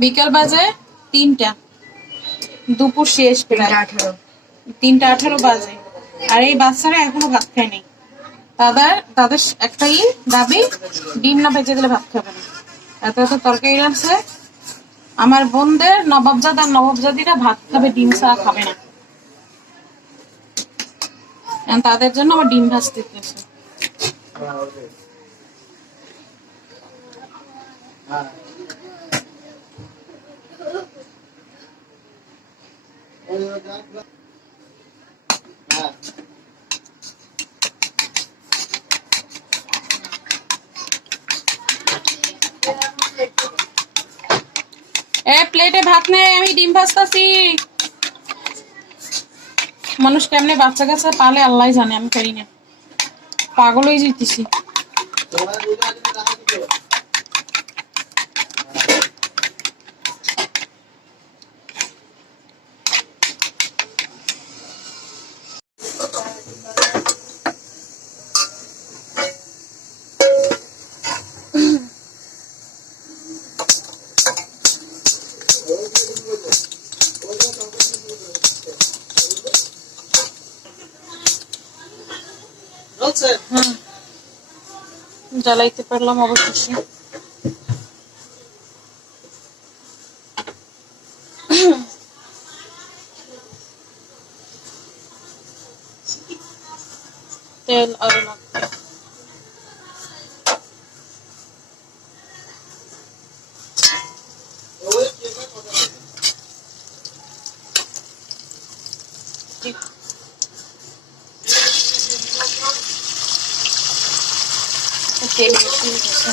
বিকাল বাজে 3টা, দুপুর শেষ প্রায় 3:18 বাজে। আর এই বাচ্চারা এখনো ভাত খায়নি। তাদের একটাই দাবি, ডিম না ভেজে দিলে ভাত খাবে না। এত এত তরকারি আছে। আমার বোনদের নবাবজাদ আর নবাবজাদিরা ভাত খাবে, ডিম ছাড়া খাবে না। তাদের জন্য আমার ডিম ভাজতে দিতেছে। প্লেটে ভাত নেই, আমি ডিম ভাজতেছি। মানুষ কেমনে বাচ্চা কাচ্চা পালে আল্লাহ জানে, আমি পারি না, পাগল হয়ে যেতেছি। জ্বালাইতে পারলাম অবশেষে। তেল আরো লাগবে। তেল বেশি হয়েছে।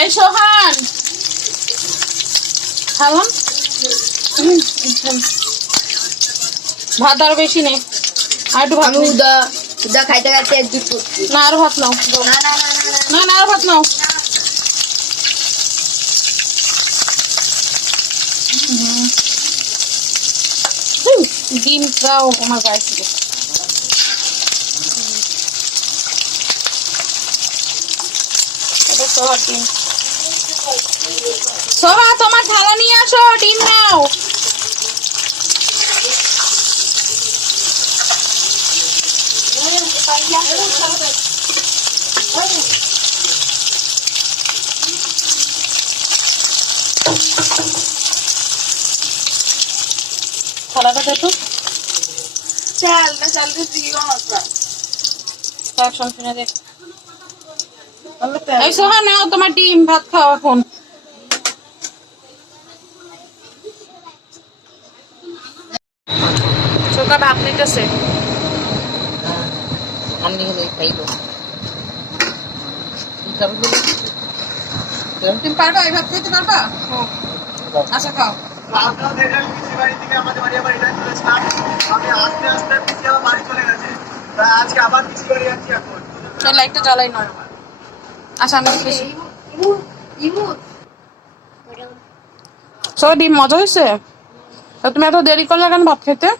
এই সোহান খালাম, ভাত আরো বেশি নেই, আর একটু ভাত। উদা খাইতে খাইতে একদিক করছি। না আরো ভাত নাও, না না আরো ভাত নাও। ডিমটাও আমার গায়ে ছিল। ডিম সোহা, তোমার থালা নিয়ে আসো, ডিম নাও। থালাটা দেখো, এই সোহা নাও তোমার ডিম, ভাত খাও এখন। চোখা ভাত নিতেছে। তুমি পারবা এই ভাত খেতে পারবা? আচ্ছা খাও। লাইটটা জ্বালাই না। আচ্ছা আমি ডিম মজা হয়েছে। তুমি এত দেরি করলে কেন ভাত খেতে?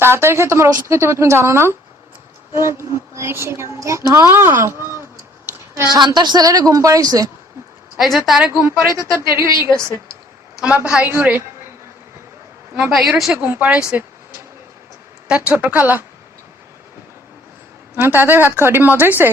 তাড়াতাড়ি খেয়ে তোমার ওষুধ খেতে হবে, তুমি জানো না? হ্যাঁ, শান্তার ছেলেরে ঘুম পাড়াইছে। এই যে তারে ঘুম পাড়াইতে তার দেরি হয়ে গেছে। আমার ভাইগুরে সে ঘুম পাড়াইছে, তার ছোট খালা। তাড়াতাড়ি ভাত খাও, ডিম মজা হয়েছে।